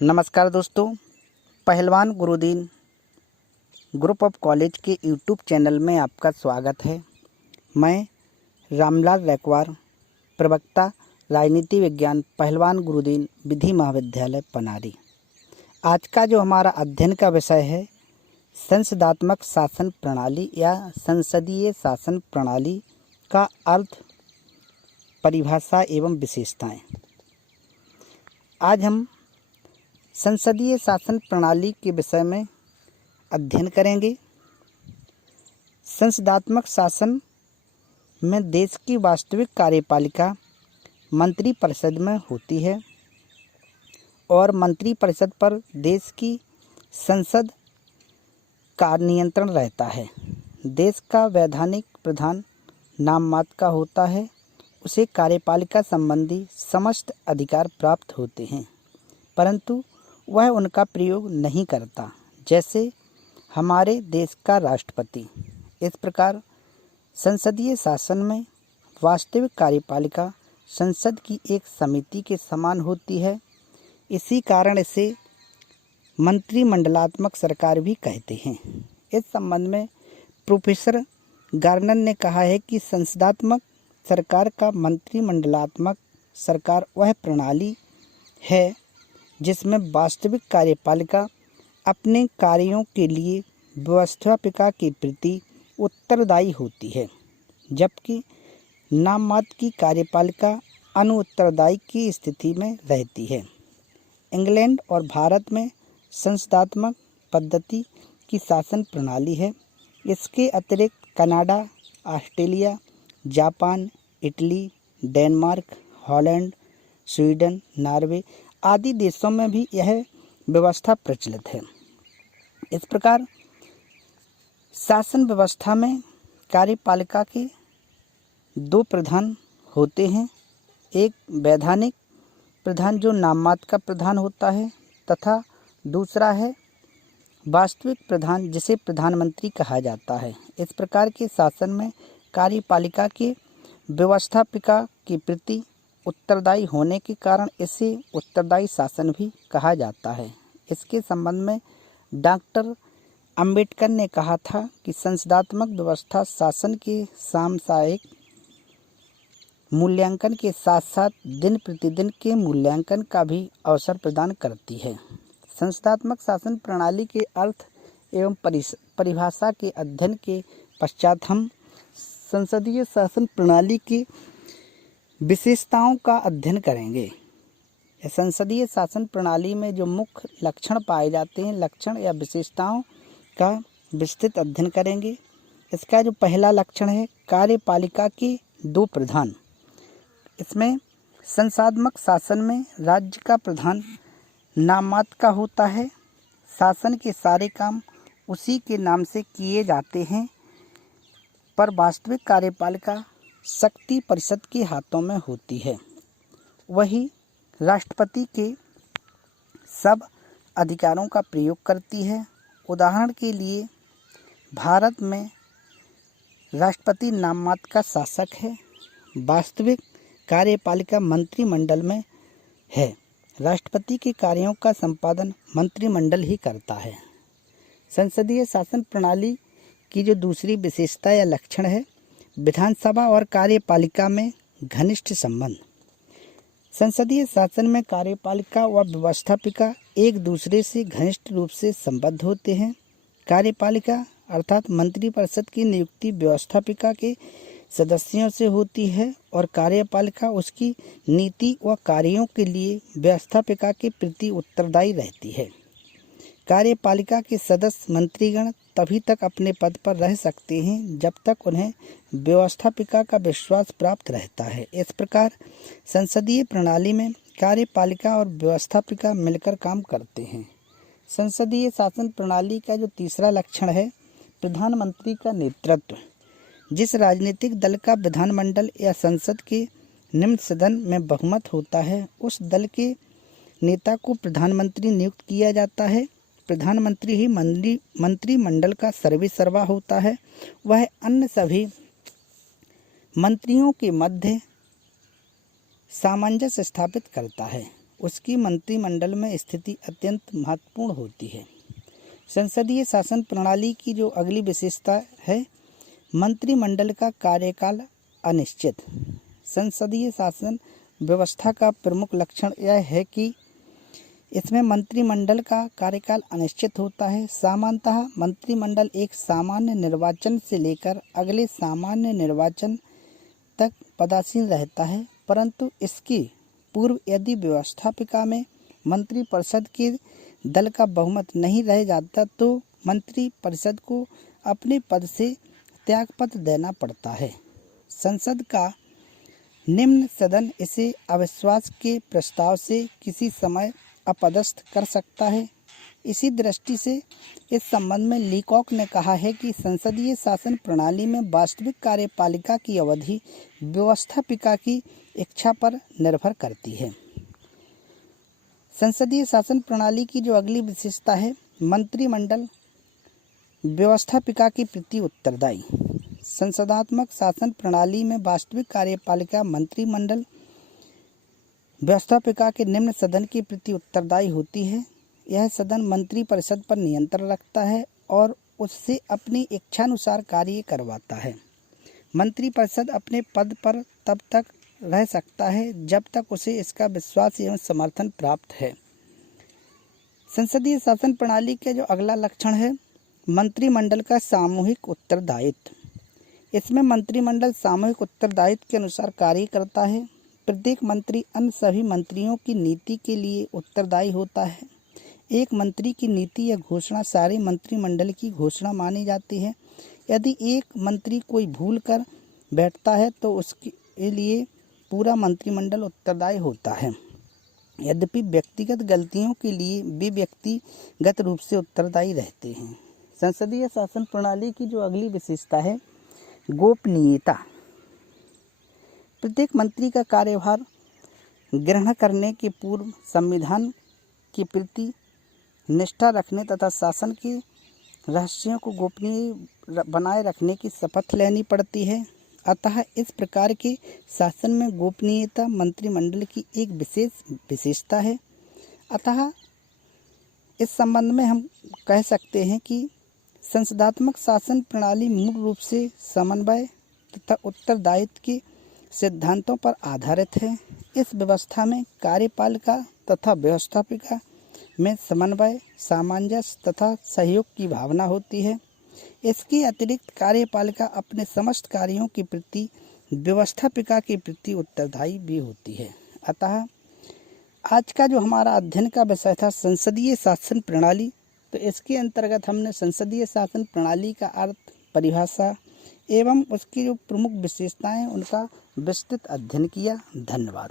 नमस्कार दोस्तों, पहलवान गुरुदीन ग्रुप ऑफ कॉलेज के यूट्यूब चैनल में आपका स्वागत है। मैं रामलाल रैकवार, प्रवक्ता राजनीति विज्ञान पहलवान गुरुदीन विधि महाविद्यालय पनारी। आज का जो हमारा अध्ययन का विषय है संसदात्मक शासन प्रणाली या संसदीय शासन प्रणाली का अर्थ, परिभाषा एवं विशेषताएं। आज हम संसदीय शासन प्रणाली के विषय में अध्ययन करेंगे। संसदात्मक शासन में देश की वास्तविक कार्यपालिका मंत्रिपरिषद में होती है और मंत्रिपरिषद पर देश की संसद का नियंत्रण रहता है। देश का वैधानिक प्रधान नाम मात्र का होता है, उसे कार्यपालिका संबंधी समस्त अधिकार प्राप्त होते हैं, परंतु वह उनका प्रयोग नहीं करता, जैसे हमारे देश का राष्ट्रपति। इस प्रकार संसदीय शासन में वास्तविक कार्यपालिका संसद की एक समिति के समान होती है। इसी कारण इसे मंत्रिमंडलात्मक सरकार भी कहते हैं। इस संबंध में प्रोफेसर गार्नर ने कहा है कि संसदात्मक सरकार का मंत्रिमंडलात्मक सरकार वह प्रणाली है जिसमें वास्तविक कार्यपालिका अपने कार्यों के लिए व्यवस्थापिका के प्रति उत्तरदायी होती है, जबकि नाम मात्र की कार्यपालिका अनुत्तरदायी की स्थिति में रहती है। इंग्लैंड और भारत में संसदात्मक पद्धति की शासन प्रणाली है। इसके अतिरिक्त Canada, Australia, Japan, Italy, Denmark, Holland, Sweden, Norway आदि देशों में भी यह व्यवस्था प्रचलित है। इस प्रकार शासन व्यवस्था में कार्यपालिका के दो प्रधान होते हैं। एक वैधानिक प्रधान जो नाम मात्र का प्रधान होता है, तथा दूसरा है वास्तविक प्रधान जिसे प्रधानमंत्री कहा जाता है। इस प्रकार के शासन में कार्यपालिका के व्यवस्थापिका के प्रति उत्तरदायी होने के कारण इसे उत्तरदायी शासन भी कहा जाता है। इसके संबंध में डॉक्टर अंबेडकर ने कहा था कि संसदात्मक व्यवस्था शासन के सामयिक मूल्यांकन के साथ साथ दिन प्रतिदिन के मूल्यांकन का भी अवसर प्रदान करती है। संसदात्मक शासन प्रणाली के अर्थ एवं परिभाषा के अध्ययन के पश्चात हम संसदीय शासन प्रणाली की विशेषताओं का अध्ययन करेंगे। संसदीय शासन प्रणाली में जो मुख्य लक्षण पाए जाते हैं, लक्षण या विशेषताओं का विस्तृत अध्ययन करेंगे। इसका जो पहला लक्षण है कार्यपालिका के दो प्रधान। इसमें संसदात्मक शासन में राज्य का प्रधान नाम मात्र का होता है। शासन के सारे काम उसी के नाम से किए जाते हैं, पर वास्तविक कार्यपालिका शक्ति परिषद के हाथों में होती है। वही राष्ट्रपति के सब अधिकारों का प्रयोग करती है। उदाहरण के लिए भारत में राष्ट्रपति नाम मात्र का शासक है। वास्तविक कार्यपालिका मंत्रिमंडल में है। राष्ट्रपति के कार्यों का संपादन मंत्रिमंडल ही करता है। संसदीय शासन प्रणाली की जो दूसरी विशेषता या लक्षण है विधानसभा और कार्यपालिका में घनिष्ठ संबंध। संसदीय शासन में कार्यपालिका व व्यवस्थापिका एक दूसरे से घनिष्ठ रूप से संबद्ध होते हैं। कार्यपालिका अर्थात मंत्रिपरिषद की नियुक्ति व्यवस्थापिका के सदस्यों से होती है और कार्यपालिका उसकी नीति व कार्यों के लिए व्यवस्थापिका के प्रति उत्तरदायी रहती है। कार्यपालिका के सदस्य मंत्रीगण तभी तक अपने पद पर रह सकते हैं जब तक उन्हें व्यवस्थापिका का विश्वास प्राप्त रहता है। इस प्रकार संसदीय प्रणाली में कार्यपालिका और व्यवस्थापिका मिलकर काम करते हैं। संसदीय शासन प्रणाली का जो तीसरा लक्षण है प्रधानमंत्री का नेतृत्व। जिस राजनीतिक दल का विधानमंडल या संसद के निम्न सदन में बहुमत होता है, उस दल के नेता को प्रधानमंत्री नियुक्त किया जाता है। प्रधानमंत्री ही मंत्रिमंडल का सर्वेसर्वा होता है। वह अन्य सभी मंत्रियों के मध्य सामंजस्य स्थापित करता है। उसकी मंत्रिमंडल में स्थिति अत्यंत महत्वपूर्ण होती है। संसदीय शासन प्रणाली की जो अगली विशेषता है, मंत्रिमंडल का कार्यकाल अनिश्चित। संसदीय शासन व्यवस्था का प्रमुख लक्षण यह है कि इसमें मंत्रिमंडल का कार्यकाल अनिश्चित होता है। सामान्यतः मंत्रिमंडल एक सामान्य निर्वाचन से लेकर अगले सामान्य निर्वाचन तक पदासीन रहता है, परंतु इसकी पूर्व यदि व्यवस्थापिका में मंत्रिपरिषद के दल का बहुमत नहीं रह जाता तो मंत्रिपरिषद को अपने पद से त्यागपत्र देना पड़ता है। संसद का निम्न सदन इसे अविश्वास के प्रस्ताव से किसी समय अपदस्थ कर सकता है। इसी दृष्टि से इस संबंध में लीकॉक ने कहा है कि संसदीय शासन प्रणाली में वास्तविक कार्यपालिका की अवधि व्यवस्थापिका की इच्छा पर निर्भर करती है। संसदीय शासन प्रणाली की जो अगली विशेषता है, मंत्रिमंडल व्यवस्थापिका के प्रति उत्तरदायी। संसदात्मक शासन प्रणाली में वास्तविक कार्यपालिका मंत्रिमंडल व्यवस्थापिका के निम्न सदन के प्रति उत्तरदायी होती है। यह सदन मंत्रिपरिषद पर नियंत्रण रखता है और उससे अपनी इच्छानुसार कार्य करवाता है। मंत्रिपरिषद अपने पद पर तब तक रह सकता है जब तक उसे इसका विश्वास एवं समर्थन प्राप्त है। संसदीय शासन प्रणाली के जो अगला लक्षण है, मंत्रिमंडल का सामूहिक उत्तरदायित्व। इसमें मंत्रिमंडल सामूहिक उत्तरदायित्व के अनुसार कार्य करता है। प्रत्येक मंत्री अन्य सभी मंत्रियों की नीति के लिए उत्तरदायी होता है। एक मंत्री की नीति या घोषणा सारे मंत्रिमंडल की घोषणा मानी जाती है। यदि एक मंत्री कोई भूल कर बैठता है तो उसके लिए पूरा मंत्रिमंडल उत्तरदायी होता है। यद्यपि व्यक्तिगत गलतियों के लिए वे व्यक्तिगत रूप से उत्तरदायी रहते हैं। संसदीय शासन प्रणाली की जो अगली विशेषता है, गोपनीयता। प्रत्येक मंत्री का कार्यभार ग्रहण करने के पूर्व संविधान के प्रति निष्ठा रखने तथा शासन के रहस्यों को गोपनीय बनाए रखने की शपथ लेनी पड़ती है। अतः इस प्रकार के शासन में गोपनीयता मंत्रिमंडल की एक विशेषता है। अतः इस संबंध में हम कह सकते हैं कि संसदात्मक शासन प्रणाली मूल रूप से समन्वय तथा उत्तरदायित्व के सिद्धांतों पर आधारित है। इस व्यवस्था में कार्यपालिका तथा व्यवस्थापिका में समन्वय, सामंजस्य तथा सहयोग की भावना होती है। इसके अतिरिक्त कार्यपालिका अपने समस्त कार्यों के प्रति व्यवस्थापिका के प्रति उत्तरदायी भी होती है। अतः आज का जो हमारा अध्ययन का विषय था संसदीय शासन प्रणाली, तो इसके अंतर्गत हमने संसदीय शासन प्रणाली का अर्थ, परिभाषा एवं उसकी जो प्रमुख विशेषताएं उनका विस्तृत अध्ययन किया। धन्यवाद।